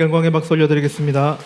영광의 박수 올려드리겠습니다.